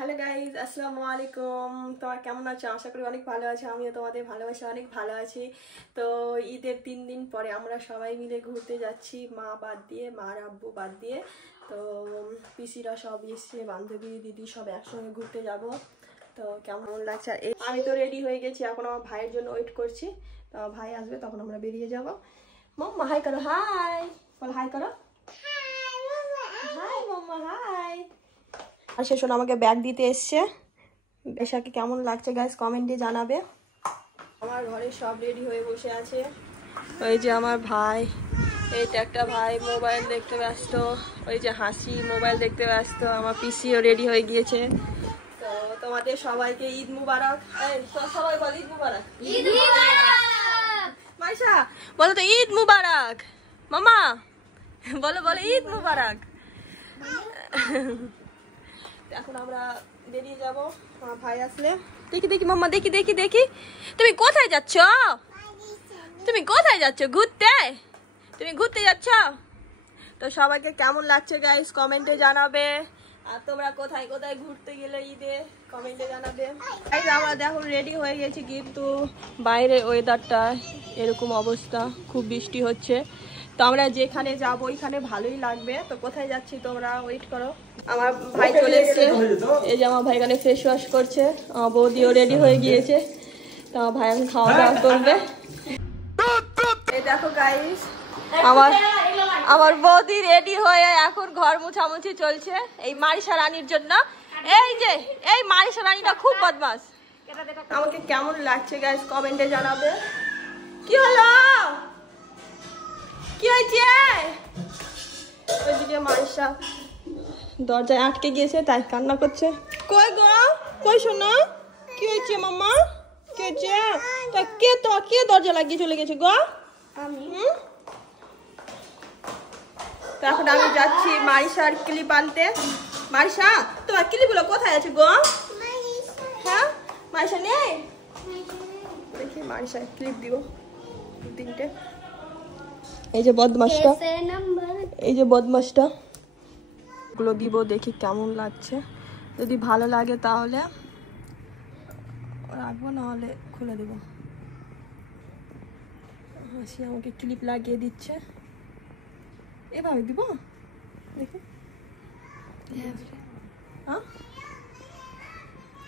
Hello guys, আসসালামু আলাইকুম। তোমরা কেমন আছো? আশা করি অনেক ভালো আছো। আমিও তোমাদের ভালোবাসা অনেক ভালো আছি। তো ঈদের 3 দিন পরে আমরা সবাই মিলে ঘুরতে যাচ্ছি, মা বাদ দিয়ে, মার আব্বু বাদ দিয়ে। তো পিসিরা সব এসছে, বান্ধবী দিদি সব একসঙ্গে ঘুরতে যাব। তো কেমন লাগছে? আমি তো রেডি হয়ে গেছি, এখন আমার ভাইয়ের জন্য ওয়েট করছি। তো আমার ভাই আসবে, তখন আমরা বেরিয়ে যাব। মাম্মা হাই করো, হাই বল, হাই করো, হাই মাম্মা, হাই। আর সে শোনো আমাকে ব্যাগ দিতে এসছে। বেশাকে কেমন লাগছে গাইস কমেন্টে জানাবে। আমার ঘরে সব রেডি হয়ে বসে আছে। ওই যে আমার ভাই, এইটা একটা ভাই মোবাইল দেখতে ব্যস্ত, ওই যে হাসি মোবাইল দেখতে ব্যস্ত। আমার পিসিও রেডি হয়ে গিয়েছে। তো তোমাদের সবাইকে ঈদ মুবারক। এই তো সবাই বল ঈদ মুবারক, ঈদ মুবারক। মাইশা বলো তো ঈদ মুবারক। মামা বলো বলো ঈদ মুবারক। এখন আমরা বেরিয়ে যাব, আমার ভাই আসলে। দেখি দেখি মাম্মা, দেখি দেখি দেখি, তুমি কোথায় যাচ্ছ? তুমি কোথায় যাচ্ছ? ঘুরতে? তুমি ঘুরতে যাচ্ছ? তো সবাইকে কেমন লাগছে গাইস কমেন্টে জানাবে। আর তোমরা কোথায় কোথায় ঘুরতে গেলে ঈদে কমেন্টে জানাবে। গাইস আমরা দেখো রেডি হয়ে গেছি, কিন্তু বাইরে ওয়েদারটা এরকম অবস্থা, খুব বৃষ্টি হচ্ছে। তো আমরা যেখানে যাবো ওইখানে ভালোই লাগবে। তো কোথায় যাচ্ছি তোমরা ওয়েট করো। আমার ভাই চলে এসছে, এই যে আমার ভাই এখানে ফেস ওয়াশ করছে। আমার বৌদিও রেডি হয়ে গিয়েছে। তো আমার ভাই এখন খাওয়া দাওয়া করবে। এই দেখো গাইস, আমার বৌদি রেডি হয়ে এখন ঘর মুছামুছি চলছে এই মারিসা রানীর জন্য। এই মারিসা রানীটা খুব বদমাস। আমাকে কেমন লাগছে গাইস কমেন্টে জানাবে। কি হলো? কি হয়েছে? ওইদিকে মারিসা দরজায় আটকে গিয়েছে, তাই কান্না করছে। কই গো, কই শোনো, কি হয়েছে মাম্মা? কি হয়েছে? তা কে দরজা লাগিয়ে চলে গেছে গো? আমি। তো এখন আমি যাচ্ছি মারিসার ক্লিপ আনতে। মারিসা তোমার ক্লিপগুলো কোথায় আছে গো? হ্যাঁ মারিসা নেই, দেখি মারিসার ক্লিপ দিব 3টে। এই যে বদমাসটা, এই যে বদমাসটা গুলো দিব, দেখি কেমন লাগছে। যদি ভালো লাগে তাহলে রাখবো, নাহলে খুলে দেবো। হাসি আমাকে ক্লিপ লাগিয়ে দিচ্ছে, এভাবে দিব দেখি। হ্যাঁ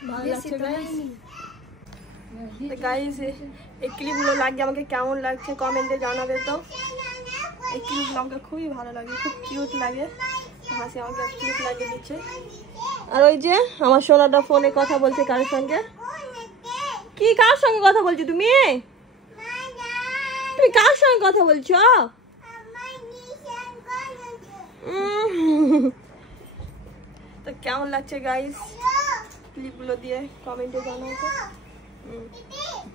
ভালো লাগছে গাইস। এই ক্লিপগুলো লাগিয়ে আমাকে কেমন লাগছে কমেন্টে জানাবে। তো এই ক্লিপগুলো আমাকে খুবই ভালো লাগে, খুব কিউট লাগে। হাসি আমাকে ক্লিপ লাগিয়ে দিচ্ছে। আর ওই যে আমার সোনাটা ফোনে কথা বলছে কার সঙ্গে। কি কার সঙ্গে কথা বলছো তুমি? তুমি কার সঙ্গে কথা বলছো? তো কেমন লাগছে গাইস ক্লিপগুলো দিয়ে কমেন্টে জানাও।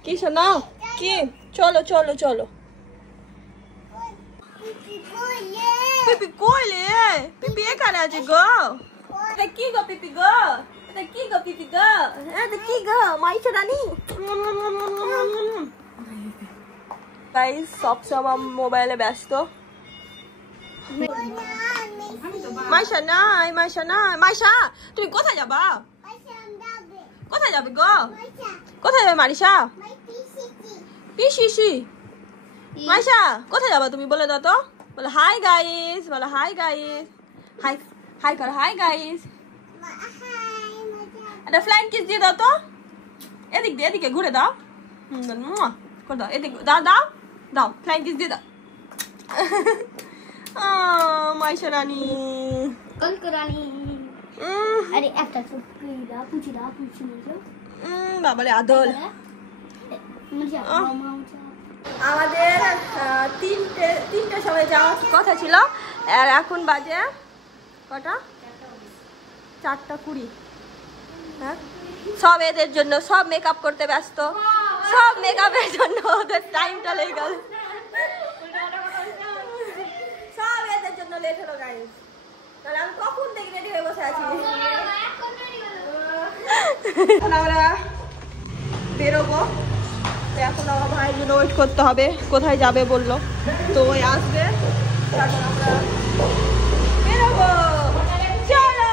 কি শোনাও? কি চলো চলো চলো। পিপি কইলে, পিপি এখানে আছে গো। এটা কি গো পিপি গো? এটা কি গো পিপি গো? এটা কি গো মাইশা রানী? গাইস সব সময় মোবাইলে ব্যস্ত। মাইশা নাই, মাইশা নাই। মাইশা তুমি কোথায় যাবা? কোথায় যাবে গো? কোথায় যাবে মারিসা? পিসি। মাইশা কোথায় যাবা তুমি বলে দাও তো। বলো হাই গাইস, বলো হাই গাইস, হাই হাই করো, হাই গাইস। একটা ফ্লাইং কিস দিয়ে দাও তো। এদিকে ঘুরে দাও, করে দাও, এদিকে দাও দাও দাও, ফ্লাইং কিস দিয়ে দাও। মাইশা রানী, আরে একটা চুপকিরা পুচিরা পুচি মজা বাবারে আদল। আমাদের তিনটে সময় যাওয়ার কথা ছিল, আর এখন বাজে কটা? 4:20। হ্যাঁ সব এদের জন্য, সব মেকআপ করতে ব্যস্ত, সব মেকআপের জন্য ওদের টাইমটা লেগে গেল, সব এদের জন্য লেট হলো গাইস। তাহলে আমি কখন থেকে রেডি হয়ে বসে আছি। এখন আমরা বেরোবো। এখন আমার ভাইয়ের জন্য ওয়েট করতে হবে, কোথায় যাবে বললো, তো ওই আসবে তারপর আমরা বেরোবো। চলো।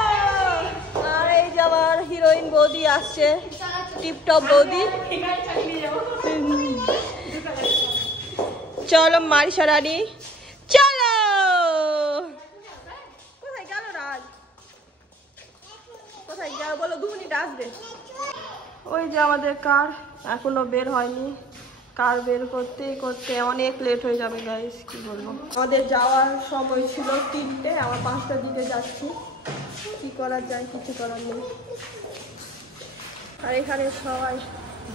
আর এই যে আমার হিরো হিরোইন বৌদি আসছে, টিপটপ বৌদি। চলো মারিসা রানী, চলো। কোথায় গেল রাজ? কোথায় গেল বলো, 2 মিনিট আসবে। ওই যে আমাদের কার এখনো বের হয়নি, কার বের করতে করতে অনেক লেট হয়ে যাবে গাইস, কি বলবো। আমাদের যাওয়ার সময় ছিল 3টে, আমার 5টার দিকে যাচ্ছি, কি করা যায়, কিছু করার নেই। আর এখানে সবাই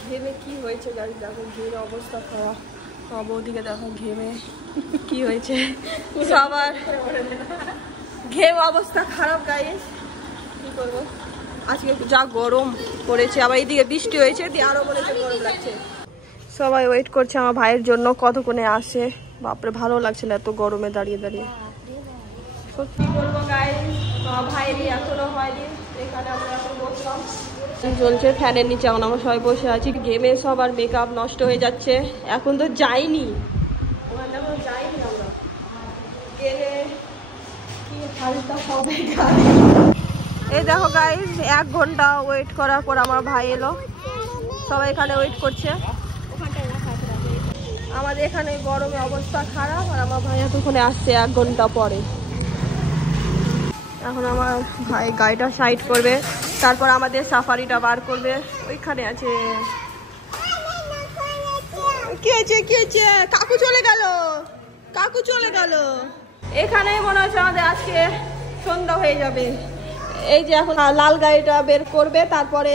ঘেমে কি হয়েছে গাইস, দেখো ঘেমে অবস্থা খারাপ। বৌদিকে দেখো ঘেমে কি হয়েছে, সবার ঘেম অবস্থা খারাপ গাইস, কি করবো। আজকে যা গরম পড়েছে, আবার এইদিকে বৃষ্টি হয়েছে, দিয়ে আরো মনে হচ্ছে গরম লাগছে। সবাই ওয়েট করছে আমার ভাইয়ের জন্য, কতক্ষণে আসে। বাপরে ভালো লাগছে না এত গরমে দাঁড়িয়ে দাঁড়িয়ে, সত্যি বলবো গাইস, আমার ভাইয়েরই এখনো হয়নি। এখানে আমরা এখন বসলাম, চলছে ফ্যানের নিচে, এখন আমরা সবাই বসে আছি। ঘেমে সবার মেকআপ নষ্ট হয়ে যাচ্ছে, এখন তো যাইনি, ওখানে এখন যাইনি আমরা, গেলে কি হালটা হবে গাইস। এই দেখো গাইস, 1 ঘন্টা ওয়েট করার পর আমার ভাই এলো, সবাই এখানে ওয়েট করছে। আমাদের এখানে গরমে অবস্থা খারাপ, আর আমার ভাই এতক্ষণে আসছে 1 ঘন্টা পরে। এখন আমার ভাই গাড়িটা সাইড করবে, তারপর আমাদের সাফারিটা বার করবে। ওইখানে আছে, কি হয়েছে কি হয়েছে, কাকু চলে গেল, কাকু চলে গেল। এখানে মনে হচ্ছে আমাদের আজকে সন্ধ্যা হয়ে যাবে। এই যে এখন লাল গাড়িটা বের করবে, তারপরে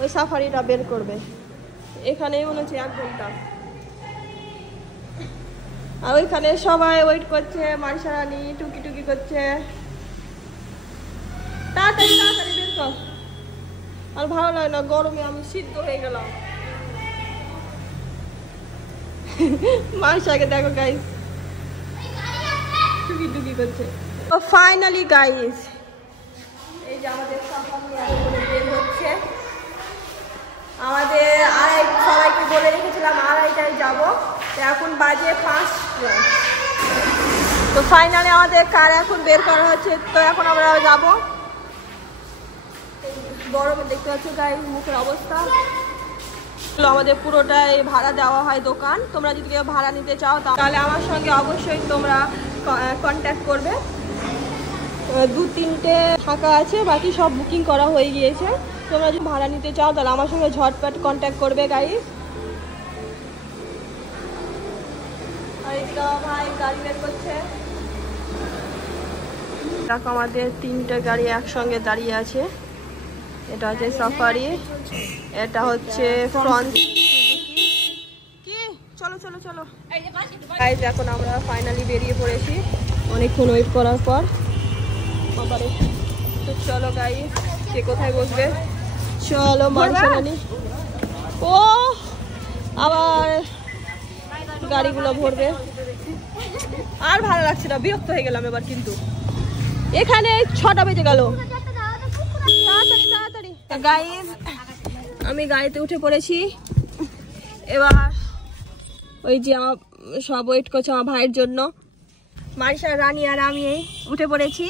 ওই সাফারিটা বের করবে। এখানেই মনে হচ্ছে 1 ঘন্টা। আর ওইখানে সবাই ওয়েট করছে, মারিসা রানী টুকি টুকি করছে, তাড়াতাড়ি তাড়াতাড়ি বের কর। আর ভালো লাগে না গরমে, আমি সিদ্ধ হয়ে গেলাম। মারিসাকে দেখো গাইস, টুকি টুকি করছে। তো ফাইনালি গাইস, এই যে আমাদের সাফারি বের হচ্ছে। আমাদের সবাইকে বলে রেখেছিলাম 2:30টায় যাবো, এখন বাজে 5টা। তো ফাইনালি আমাদের কার এখন বের করা হচ্ছে, তো এখন আমরা যাব। গরমে দেখতে পাচ্ছ গাইস মুখের অবস্থা। আমাদের পুরোটাই ভাড়া দেওয়া হয় দোকান, তোমরা যদি কেউ ভাড়া নিতে চাও তাহলে আমার সঙ্গে অবশ্যই তোমরা কন্ট্যাক্ট করবে। 2-3টে ফাঁকা আছে, বাকি সব বুকিং করা হয়ে গিয়েছে। তোমরা যদি ভাড়া নিতে চাও তাহলে আমার সঙ্গে ঝটপট কন্ট্যাক্ট করবে গাইস। আর এটা ভাই গাড়ি বের করছে, দেখো আমাদের 3টে গাড়ি একসঙ্গে দাঁড়িয়ে আছে। এটা হচ্ছে সাফারি, এটা হচ্ছে ফ্রন্ট। কি চলো চলো চলো গাইস, এখন আমরা ফাইনালি বেরিয়ে পড়েছি অনেকক্ষণ ওয়েট করার পর। তো চলো গাইস, কে কোথায় বসবে, চলো মারিসা রানী। ও আবার গাড়িগুলো ভরবে, আর ভালো লাগছে না, বিরক্ত হয়ে গেলাম এবার। কিন্তু এখানে 6টা বেজে গেল, তাড়াতাড়ি তাড়াতাড়ি। গাইস আমি গাড়িতে উঠে পড়েছি, এবার ওই যে আমার সব ওয়েট করছে আমার ভাইয়ের জন্য। মারিসা রানী আর আমি এই উঠে পড়েছি,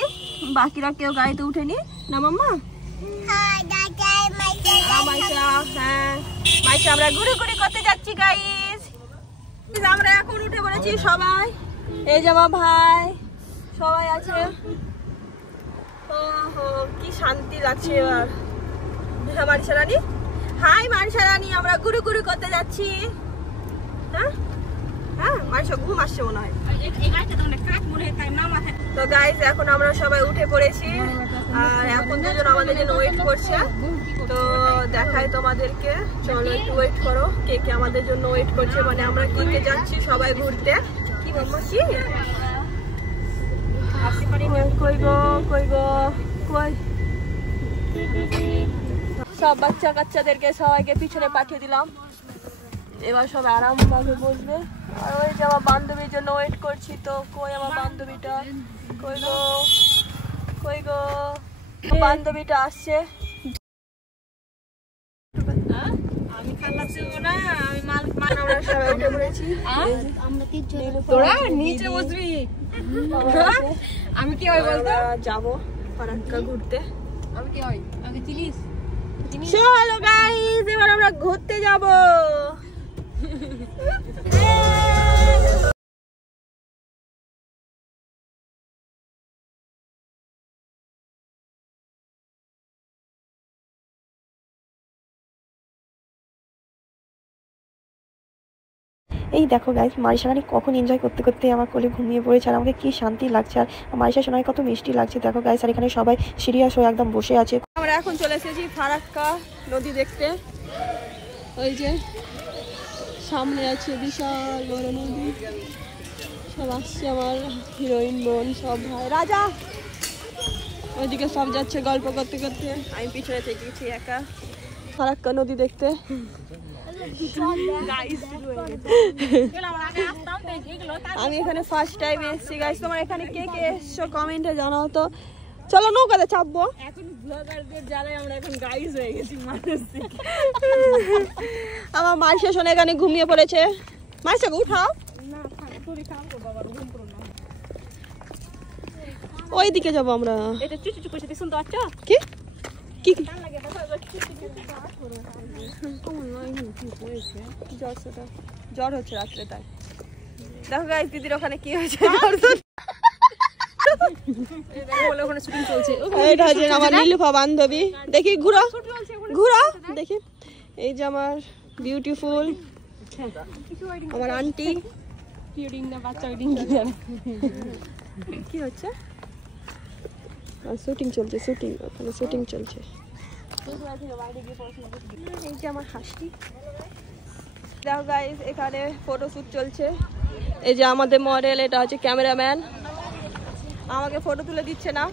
বাকিরা কেউ গাড়িতে উঠেনি না মাম্মা। হ্যাঁ মারিসা, আমরা ঘুরে করতে যাচ্ছি গাইস। আমরা এখন উঠে পড়েছি সবাই, এই যে আমার ভাই সবাই আছে। কি শান্তি লাগছে এবার। হ্যাঁ মারিসা রানী, হাই মারিসা রানী, আমরা ঘুরে করতে যাচ্ছি। হ্যাঁ হ্যাঁ মারিসা ঘুম আসছে মনে হয়। তো গাইস এখন আমরা সবাই উঠে পড়েছি, আর এখন দুজন আমাদের জন্য ওয়েট করছে। তো দেখাই তোমাদেরকে, চলো একটু ওয়েট করো, কে কে আমাদের জন্য ওয়েট করছে। মানে আমরা কে যাচ্ছি সবাই ঘুরতে। কি মাম্মা কি কই গো কই গো কই, সব বাচ্চা কাচ্চাদেরকে সবাইকে পিছনে পাঠিয়ে দিলাম, এবার সব আরামভাবে বসবে। আর ওই যে আমার বান্ধবীর জন্য ওয়েট করছি, তো কই আমার বান্ধবীটা, কই গো কই গো, বান্ধবীটা আসছে। আমি না, আমি মাল আমরা সবাই উঠে পড়েছি। তোরা নিচে বসবি, আমি কি হয় বলতো, যাবো ফারাক্কা ঘুরতে। আমি কি হয়, আমাকে চিনিস? সো হ্যালো গাইস, এবার আমরা ঘুরতে যাব। এই দেখো গাইস, মারিশা রানী কখন এনজয় করতে করতে আমার কোলে ঘুমিয়ে পড়েছে, আর আমাকে কি শান্তি লাগছে। আর মারিশা সোনায় কত মিষ্টি লাগছে দেখো গাইস। আর এখানে সবাই সিরিয়াস হয়ে একদম বসে আছে। আমরা এখন চলে এসেছি ফারাক্কা নদী দেখতে। ওই যে সামনে আছে বিশাল বড় নদী, সব আসছে আমার হিরোইন বোন, সব ভাই রাজা ওইদিকে সব যাচ্ছে গল্প করতে করতে, আমি পিছনে থেকে গেছি একা ফারাক্কা নদী দেখতে। আমি এখানে ফার্স্ট টাইম এসেছি গাইস। তোমার এখানে কে কে এসছো কমেন্টে জানাও তো। চলো নৌকাতে চাপবো। এখন ব্লগারদের জ্বালায় আমরা এখন গাইস হয়ে গেছি মানুষ থেকে। আমার মাইশা শোনে এখানে ঘুমিয়ে পড়েছে। মাইশাকে উঠাও না, তুই কাম কর বাবা, ঘুম পড়ো না। ওই দিকে যাব আমরা। এটা চুচু কইছে তুই শুনতে পাচ্ছ কি কি কি কান লাগে বাবা, জ্বর হচ্ছে রাত্রে, তাই দেখো গাইস দিদির ওখানে কি হয়েছে। এটা যে আমার নীলুফা বান্ধবী, দেখি ঘুরা ঘুরা দেখি। এই যে আমার বিউটিফুল আমার আন্টি। কি হচ্ছে? শুটিং চলছে, শুটিং ওখানে শুটিং চলছে। এই যে আমার হাসি। দেখো গাইস এখানে ফটোশুট চলছে। এই যে আমাদের মডেল, এটা হচ্ছে ক্যামেরাম্যান, আমাকে ফটো তুলে দিচ্ছে না।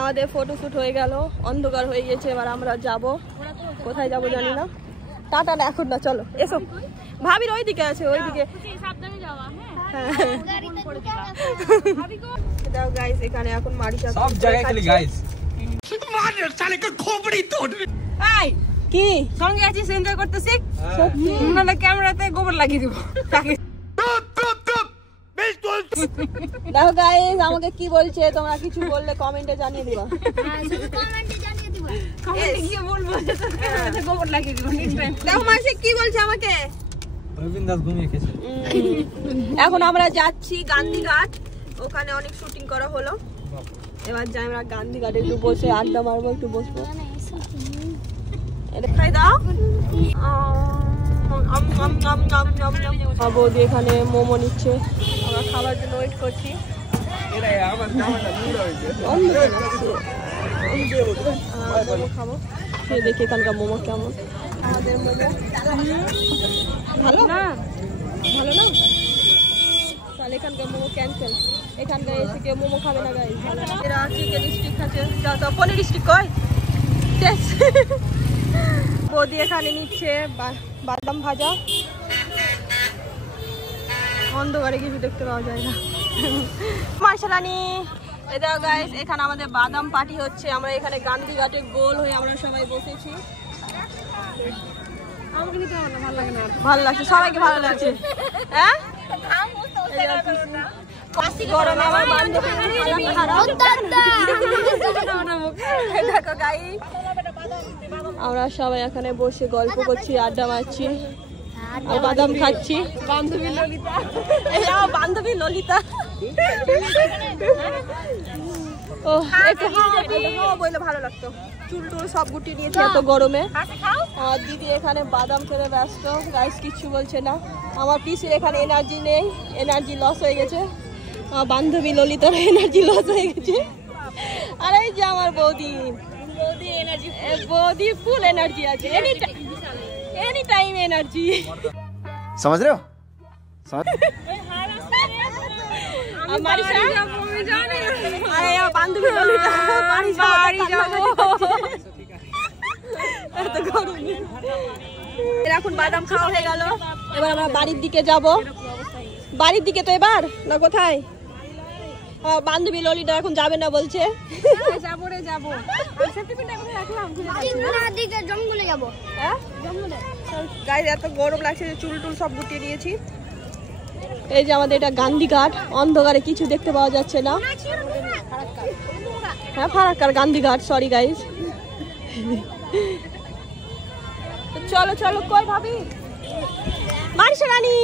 আমাদের ফটোশুট হয়ে গেল, অন্ধকার হয়ে গেছে। এবার আমরা যাব, কোথায় যাব জানি না। টাটা না, এখন না, চলো এসো। ভাবির ওই দিকে আছে, ওই দিকে। দেখো গাইস এখানে এখন মারিশা সব জায়গায় খালি গাইস মার শালে কা খোপড়ি তোড়। এই কি সঙ্গে আছিস, এনজয় করতেছিস? সত্যি না, ক্যামেরাতে গোবর লাগিয়ে দিব। দেখো গাইস আমাকে কি বলছে, তোমরা কিছু বললে কমেন্টে জানিয়ে দিবা। হ্যাঁ শুধু কমেন্টে জানিয়ে দিবা, কমেন্টে গিয়ে বলবো যে তোর ক্যামেরাতে গোবর লাগিয়ে দিব। দেখো মাসি কি বলছে আমাকে। রবীন্দ্রনাথ ঘুমিয়ে গেছে। এখন আমরা যাচ্ছি গান্ধীঘাট, ওখানে অনেক শুটিং করা হলো। এবার যাই আমরা গান্ধীঘাটে একটু বসে আড্ডা মারবো, একটু বসবো। খাই দাও। বৌদি এখানে মোমো নিচ্ছে, আমরা খাবার জন্য ওয়েট করছি। মোমো খাবো, খেয়ে দেখি এখানকার মোমো কেমন। আমাদের মোমো ভালো না, ভালো না, তাহলে এখানকার মোমো ক্যান্সেল। এখানকার এসে কেউ মোমো খাবে না গাইস। এরা চিকেন স্টিক খাচ্ছে, যা তো পনির স্টিক কয়। বৌদি এখানে নিচ্ছে বাদাম ভাজা, অন্ধকারে কিছু দেখতে পাওয়া যায় না। মারিশা রানী এটা গাইস, এখানে আমাদের বাদাম পার্টি হচ্ছে। আমরা এখানে গান্ধীঘাটে গোল হয়ে আমরা সবাই বসেছি। ভালো লাগছে, সবাইকে ভালো লাগছে। হ্যাঁ গরমে আমার বান্ধবী দেখো গাইস, আমরা সবাই এখানে বসে গল্প করছি, আড্ডা মারছি আর বাদাম খাচ্ছি। বান্ধবী ললিতা, বান্ধবী ললিতা। ও একটু হাওয়া বইলে ভালো লাগতো। চুল টুল সব গুটিয়ে নিয়েছে এত গরমে। আর দিদি এখানে বাদাম খেতে ব্যস্ত গাইস, কিচ্ছু বলছে না। আমার পিসির এখানে এনার্জি নেই, এনার্জি লস হয়ে গেছে। আমার বান্ধবী ললিতার এনার্জি লস হয়ে গেছে। আর এই যে আমার বৌদি, বৌদি ফুল এনার্জি আছে, এনি টাইম এনার্জি। समझ रहे हो? বান্ধবী ললিতা এখন বাদাম খাওয়া হয়ে গেল। এবার আমরা বাড়ির দিকে যাব। বাড়ির দিকে তো এবার না কোথায়? বান্ধবী ললিতা এখন যাবে না বলছে। যাবো রে যাবো, জঙ্গলে যাবো। হ্যাঁ গাইস এত গরম লাগছে যে চুল টুল সব গুটিয়ে নিয়েছি। এই যে আমাদের এটা গান্ধীঘাট, অন্ধকারে কিছু দেখতে পাওয়া যাচ্ছে না। হ্যাঁ ফারাক্কার গান্ধীঘাট, সরি গাইস। চলো চলো কই ভাবি মারিসা রানী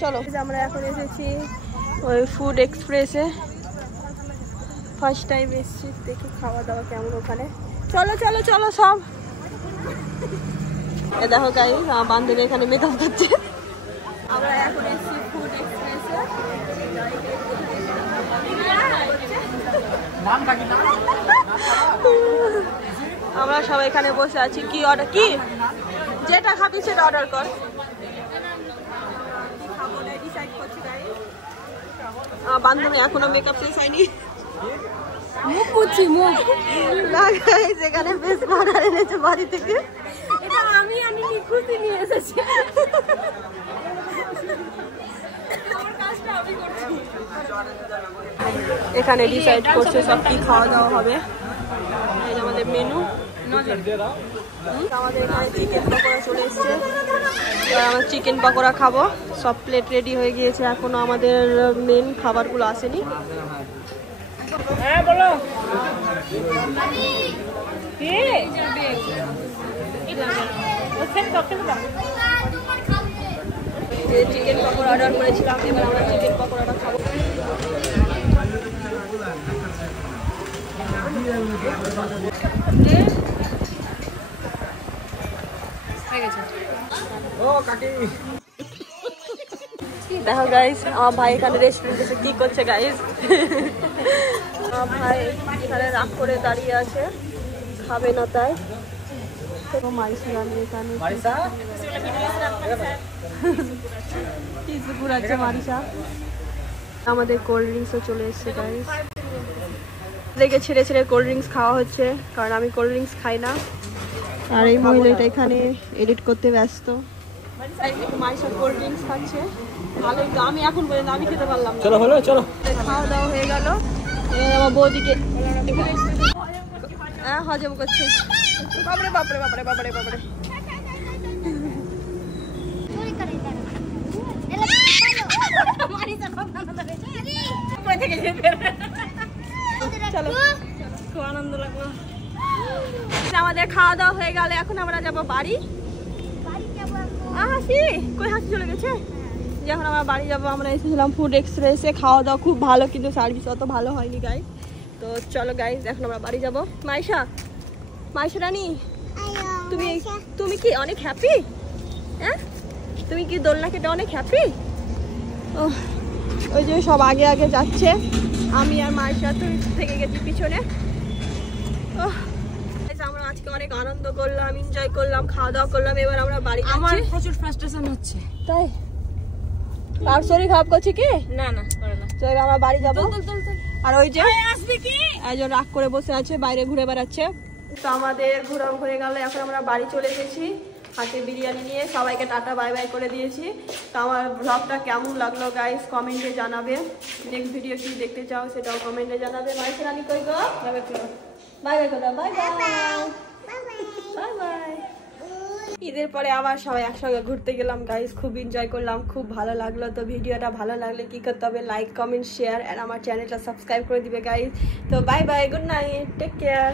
চলো। আমরা এখন এসেছি ওই ফুড এক্সপ্রেসে, ফার্স্ট টাইম এসেছি, দেখি খাওয়া দাওয়া কেমন ওখানে। চলো চলো চলো সব। দেখো গাই বান্ধবী এখানে মেকআপ করছে। আমরা এখন এসেছি ফুড এক্সপ্রেসে। আমরা সবাই এখানে বসে আছি। কি অর্ডার, কি যেটা খাবি সেটা অর্ডার কর। বান্ধবী এখনো মেকআপ শেষ হয়নি, মুখ পুচ্ছি মুখ সেখানে বেশ বানার এনেছে বাড়ি থেকে। এটা আমি আনিনি, খুশি নিয়ে এসেছি। এখানে ডিসাইড করছে সব কি খাওয়া দাওয়া হবে। এই যে আমাদের মেনু। আমাদের এখানে চিকেন পকোড়া চলে এসছে, আমরা চিকেন পকোড়া খাবো। সব প্লেট রেডি হয়ে গিয়েছে, এখনো আমাদের মেন খাবারগুলো আসেনি। হ্যাঁ বলো চিকেন পকোড়া অর্ডার করেছিলাম, এবার আমরা চিকেন পকোড়াটা খাবো। দেখো গাইস আমার ভাই এখানে রেস্টুরেন্ট এসে কি করছে গাইস। আমার ভাই এখানে রাগ করে দাঁড়িয়ে আছে, খাবে না তাই। মারিসা রানী এখানে মারিসা। আমাদের কোল্ড ড্রিঙ্কসও চলে এসছে গাইস। দেখে ছেড়ে ছেড়ে কোল্ড ড্রিঙ্কস খাওয়া হচ্ছে, কারণ আমি কোল্ড ড্রিঙ্কস খাই না। আর এই মহিলাটা এখানে এডিট করতে ব্যস্ত। মারিসা কোল্ড ড্রিঙ্কস খাচ্ছে, ভালো। আমি এখন পর্যন্ত আমি খেতে পারলাম না। চলো হলো, চলো খাওয়া দাওয়া হয়ে গেল। আমার বৌদিকে হজম করছে। বাপরে বাপরে বাপরে বাপরে বাপরে। চলো খুব আনন্দ লাগলো। আমাদের খাওয়া দাওয়া হয়ে গেল, এখন আমরা যাবো বাড়ি। হাসি কই, হাসি চলে গেছে। যখন আমরা বাড়ি যাবো, আমরা এসেছিলাম ফুড এক্সপ্রেসে, খাওয়া দাওয়া খুব ভালো, কিন্তু সার্ভিস অত ভালো হয়নি গাই। তো চলো গাইস এখন আমরা বাড়ি যাবো। মাইশা, মাইশা রানী তুমি কি অনেক হ্যাপি? হ্যাঁ তুমি কি দোলনা কেটে অনেক হ্যাপি? ওই যে সব আগে আগে যাচ্ছে, আমি আর মাইশা তো থেকে গেছি পিছনে। আমরা আজকে অনেক আনন্দ করলাম, এনজয় করলাম, খাওয়া দাওয়া করলাম। এবার আমরা বাড়ি যাচ্ছি। আমার প্রচুর ফ্রাস্ট্রেশন হচ্ছে। তাই আর শরীর খারাপ করছে কি? না না করে না। তো এবার আমরা বাড়ি যাবো। আর ওই যে আসবে কি একজন রাগ করে বসে আছে, বাইরে ঘুরে বেড়াচ্ছে। তো আমাদের ঘোরা হয়ে গেল, এখন আমরা বাড়ি চলে এসেছি হাতে বিরিয়ানি নিয়ে। সবাইকে টাটা বাই বাই করে দিয়েছি। তো আমার ব্লগটা কেমন লাগলো গাইস কমেন্টে জানাবে। নেক্সট ভিডিও কি দেখতে চাও সেটাও কমেন্টে জানাবে। মাইশা রানী কই গো? বাই বাই করো, বাই বাই করো, বাই বাই বাই বাই। ঈদের পরে আবার সবাই একসঙ্গে ঘুরতে গেলাম গাইস, খুব এনজয় করলাম, খুব ভালো লাগলো। তো ভিডিওটা ভালো লাগলে কি করতে হবে, লাইক কমেন্ট শেয়ার আর আমার চ্যানেলটা সাবস্ক্রাইব করে দিবে গাইস। তো bye bye, good night, take care.